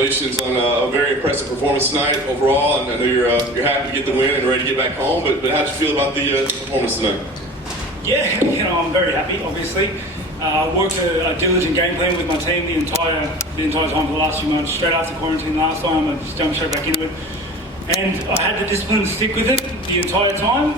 congratulations on a very impressive performance tonight overall. And I know you're happy to get the win and ready to get back home. But how did you feel about the performance tonight? Yeah, I'm very happy. Obviously, I worked a diligent game plan with my team the entire time for the last few months. Straight after quarantine last time, I just jumped straight back into it, and I had the discipline to stick with it the entire time.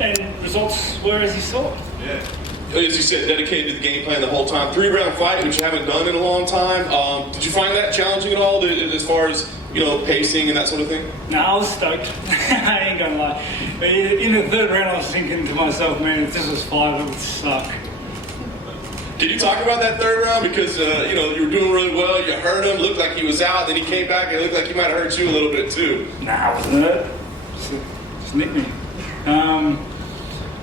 And results were as you saw. Yeah. As you said, dedicated to the game plan the whole time. 3-round fight, which you haven't done in a long time. Did you find that challenging at all, as far as pacing and that sort of thing? No, I was stoked. I ain't gonna lie. In the third round, I was thinking to myself, man, if this was 5, it would suck. Did you talk about that third round? Because you were doing really well. You hurt him, looked like he was out. Then he came back and it looked like he might have hurt you a little bit too. Nah, I wasn't hurt. Just nicked me.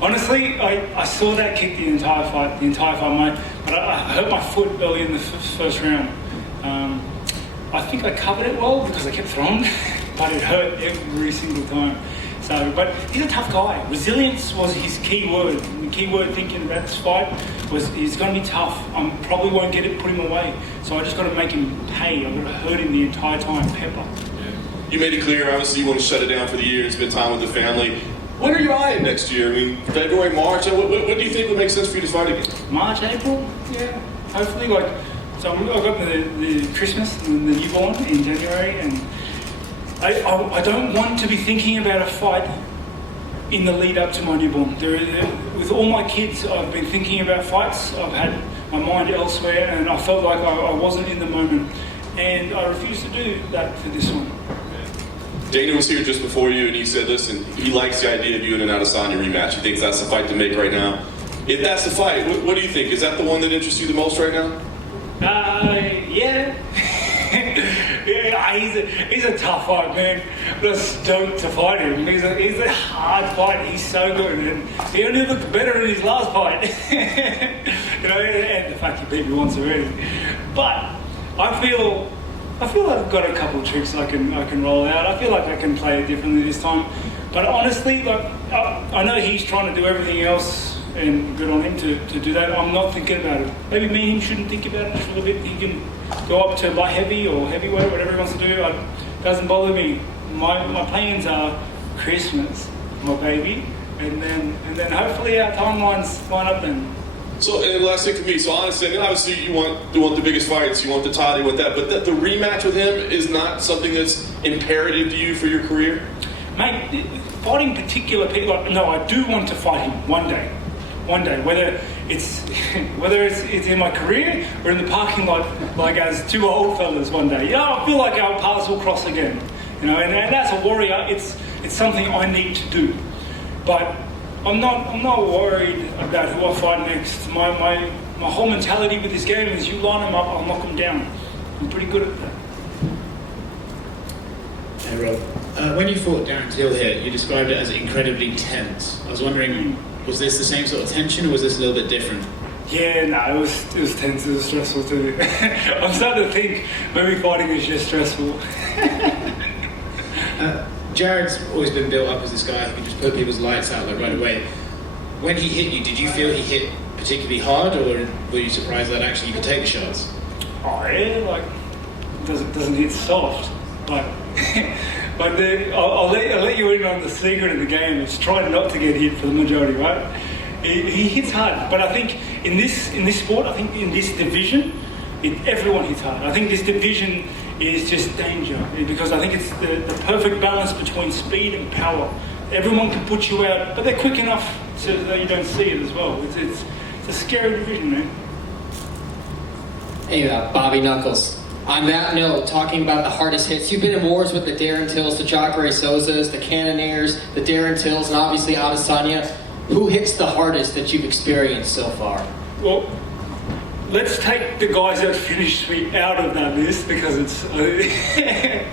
Honestly, I saw that kick the entire fight, mate. But I hurt my foot early in the first round. I think I covered it well because I kept throwing, but it hurt every single time. So, but he's a tough guy. Resilience was his key word. The key word thinking about this fight was he's going to be tough. I probably won't get it, put him away. So I just got to make him pay. I've got to hurt him the entire time, pepper. Yeah. You made it clear, obviously, you want to shut it down for the year and spend time with the family. When are you eyeing next year? I mean, February, March? What do you think would make sense for you to fight again? March, April? Yeah, hopefully. So I've got the Christmas and the newborn in January, and I don't want to be thinking about a fight in the lead up to my newborn. With all my kids, I've been thinking about fights. I've had my mind elsewhere, and I felt like I wasn't in the moment, and I refuse to do that for this one. Dana was here just before you, and he said, listen, he likes the idea of you and an Adesanya rematch. He thinks that's the fight to make right now. If that's the fight, what do you think? Is that the one that interests you the most right now? Yeah. Yeah, he's a tough fight, man. I'm stoked to fight him. He's a hard fight. He's so good, and he only looked better in his last fight. And the fact he beat me once already. But I feel I've got a couple of tricks I can roll out. I feel like I can play it differently this time. But honestly, I know he's trying to do everything else, and good on him to do that. I'm not thinking about it. Maybe me and him shouldn't think about it just a little bit. He can go up to light heavy or heavyweight, whatever he wants to do. It doesn't bother me. My plans are Christmas, my baby, and then hopefully our timelines line up then. So, and the last thing for me, so honestly, obviously you want the biggest fights, you want the title, you want that, but the rematch with him is not something that's imperative to you for your career? Mate, fighting particular people, no, I do want to fight him one day, whether it's in my career or in the parking lot, like as two old fellas one day. I feel like our paths will cross again, and as a warrior, it's something I need to do, but I'm not worried about who I fight next. My whole mentality with this game is you line them up, I'll knock them down. I'm pretty good at that. Hey Rob, when you fought Darren Till here, you described it as incredibly tense. I was wondering, was this the same sort of tension, or was this a little bit different? Yeah, no, it was tense, it was stressful too. I'm starting to think maybe fighting is just stressful. Jared's always been built up as this guy who can just put people's lights out right away. When he hit you, did you feel he hit particularly hard, or were you surprised that actually you could take the shots? Oh yeah, doesn't hit soft, but I'll let you in on the secret of the game. It's trying not to get hit for the majority, right? He hits hard, but I think in this sport, I think in this division, everyone hits hard. I think this division is just danger, because I think it's the perfect balance between speed and power. Everyone can put you out, but they're quick enough so that you don't see it as well. It's a scary division, man. Hey, Bobby Knuckles. On that note, talking about the hardest hits, you've been in wars with the Darren Tills, the Jacare Souzas, the Cannoniers, the Darren Tills, and obviously Adesanya. Who hits the hardest that you've experienced so far? Well, let's take the guys that finished me out of that list, because it's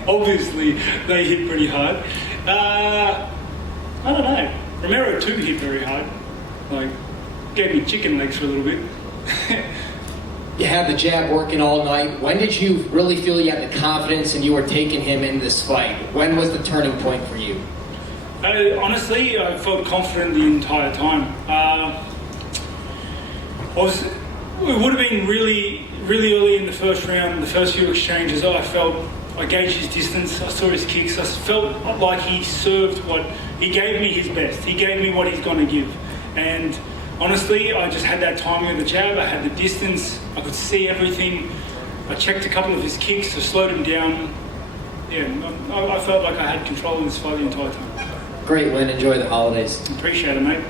obviously they hit pretty hard. I don't know. Romero too hit very hard. Gave me chicken legs for a little bit. You had the jab working all night. When did you really feel you had the confidence and you were taking him in this fight? When was the turning point for you? Honestly, I felt confident the entire time. It would have been really, really early in the first round, the first few exchanges. I felt I gauged his distance, I saw his kicks, I felt like he served he gave me his best. He gave me what he's going to give. And honestly, I just had that timing of the jab, I had the distance, I could see everything. I checked a couple of his kicks to slow him down. Yeah, I felt like I had control of this fight the entire time. Great win. Enjoy the holidays. Appreciate it, mate.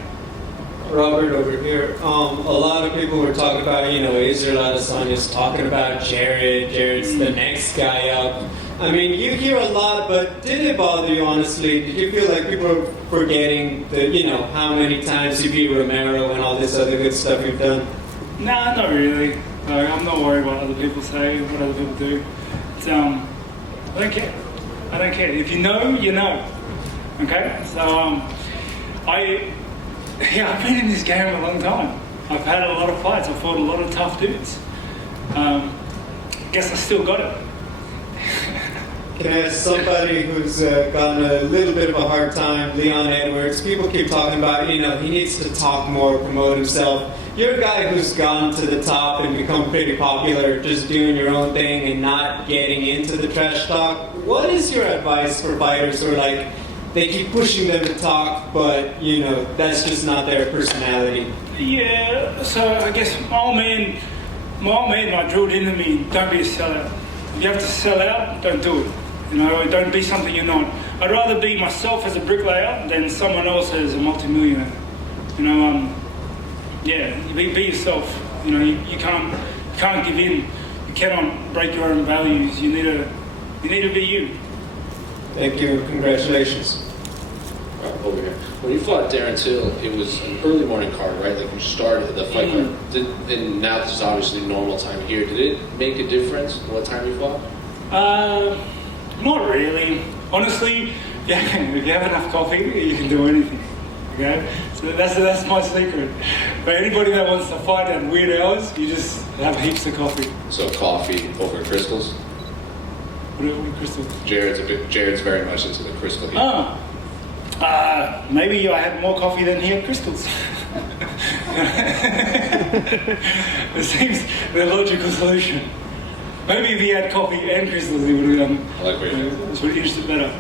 Robert over here. A lot of people were talking about, Israel Adesanya's talking about Jared. Jared's the next guy up. I mean, you hear a lot, but did it bother you, honestly? Did you feel like people are forgetting how many times you beat Romero and all this other good stuff you've done? Nah, not really. I'm not worried what other people say, what other people do. It's, I don't care. I don't care. If you know, you know. Okay? So, I've been in this game a long time. I've had a lot of fights. I've fought a lot of tough dudes. Guess I still got it. Can I ask somebody who's gotten a little bit of a hard time, Leon Edwards? People keep talking about, he needs to talk more, promote himself. You're a guy who's gone to the top and become pretty popular, just doing your own thing and not getting into the trash talk. What is your advice for fighters who are they keep pushing them to talk, but, that's just not their personality? Yeah, so I guess my old man drilled into me, don't be a sellout. If you have to sell out, don't do it. Don't be something you're not. I'd rather be myself as a bricklayer than someone else as a multimillionaire. Be yourself. You can't give in. You cannot break your own values. You need to be you. Thank you. Congratulations. Over here. When you fought Darren Till, it was an early morning card, right? Like you started the fight card. And now this is obviously normal time here. Did it make a difference what time you fought? Not really. Honestly, if you have enough coffee, you can do anything. Okay? So that's my secret. But anybody that wants to fight at weird hours, you just have heaps of coffee. So coffee over crystals? What are crystals? Jared's very much into the crystal here. Maybe I had more coffee than he had crystals. It seems the logical solution. Maybe if he had coffee and crystals, he would have done. I like where you're This would have interested better.